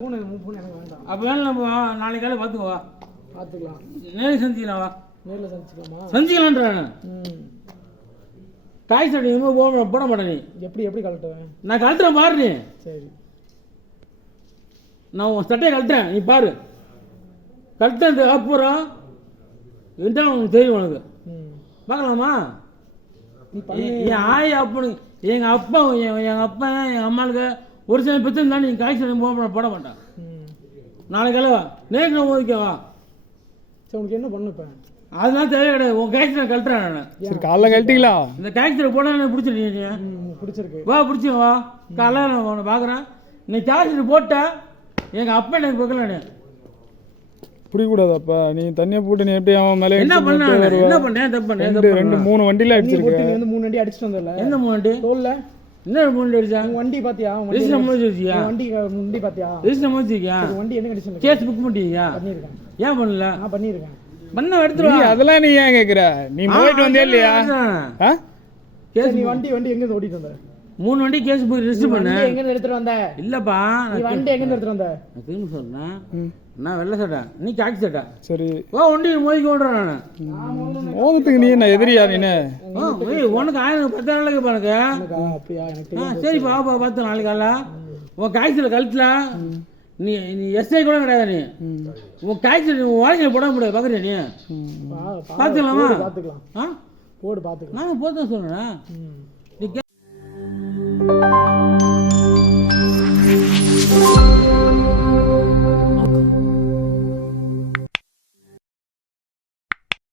Phone phone எனக்கு வேண்டாம். அப்போ வேணும் நம்ம நாளைக்கு காலை பார்த்துக்கோ வா. பார்த்துக்கலாம். நேரில் சந்திக்கலாம் வா. நேரில் சந்திச்சுக்கலாமா? சந்திக்கலான்றான். தாய் சட்டை இனிமேல் போட போட மாட்டேன் நீ. எப்படி எப்படி கழட்டுவேன்? நான் கழட்டுறேன் பாரு நீ. சரி. நான் உன் சட்டையை கழட்டுறேன் நீ பாரு. கழட்டேன் அப்புறம் என்ன உனக்கு தெரியும் உனக்கு. பார்க்கலாமா? என் ஆய் அப்பனுக்கு எங்கள் அப்பா எங்கள் அப்பா எங்கள் அம்மாளுக்கு ஒரு சில பெற்று இருந்தாலும் நீ காய் சட்டை போட போட மாட்டான். நாளைக்கு வா. நேற்று நான் ஓதிக்கவா சரி உனக்கு என்ன பண்ணு இப்போ? அதனால தேவை கிடையாது. உன் காய்ச்சலை கழட்டுறேன் நான். சரி காலைல கழட்டிங்களா? இந்த காய்ச்சலை போட எனக்கு பிடிச்சிருக்கீங்க பிடிச்சிருக்கு வா பிடிச்சி வா. காலைல நான் உன்னை பார்க்குறேன் நீ காய்ச்சல் போட்ட எங்கள் அப்பா எனக்கு பார்க்கல நீ? பிடிக்கூடாதாப்பா நீ தண்ணியை போட்டு நீ எப்படி அவன் மேலே என்ன பண்ண? என்ன பண்ணேன் தப்பு பண்ணேன் ரெண்டு. மூணு வண்டியில அடிச்சிருக்க போட்டு நீ வந்து மூணு வண்டி அடிச்சுட்டு வந்தல எந்த மூணு தோல்ல? என்ன மூணு அடிச்சா? உன் வண்டி பாத்தியா? ரிஜிஸ்டர் முடிச்சு வச்சியா வண்டி வண்டி பாத்தியா? ரிஜிஸ்டர் முடிச்சிருக்கியா உன் வண்டி என்ன கண்டிஷன்ல கேஸ் புக் பண்ணிட்டீங்க பண்ணியிருக்கேன். ஏன் பண்ணல? நான் பண்ணியிருக்கேன். பண்ண எடுத்துருவா. நீ அதெல்லாம் நீ ஏன் கேக்குற? நீ போயிட்டு வந்தியா இல்லையா? கேஸ் நீ வண்டி வண்டி எங்க ஓட்டிட்டு வந்த? மூணு வண்டி கேஸ் புக் ரிஜிஸ்டர் பண்ண. எங்க எடுத்துட்டு வந்த? இல்லப்பா நீ வண்டி எங்க எடுத்துட்டு வந்த? நான் திரும்ப சொல்றேன். நான் வெள்ளை சட்டை. நீ காக்கி சட்டை. சரி. ஓ வண்டி மோதிக்க விடுறேன் நான். மோதத்துக்கு நீ என்ன எதிரியா ஏய், உனக்கு ஆயிரம் பத்தாயிரம் எனக்கு. ஆ சரிப்பா வாப்பா பார்த்து நாளைக்கு காலைல. உன் காய்ச்சல் கழுத்துல நீ நீ எஸ்ஐ கூட கிடையாது நீ. உன் காய்ச்சல் நீ உன் வாழ்க்கையில் போட முடியாது பார்க்குறியா நீ? பார்த்துக்கலாமா? போடு, பார்த்துக்கலாம். ஆ? போடு பார்த்துக்கலாம். நான் போதான் சொல்கிறேன்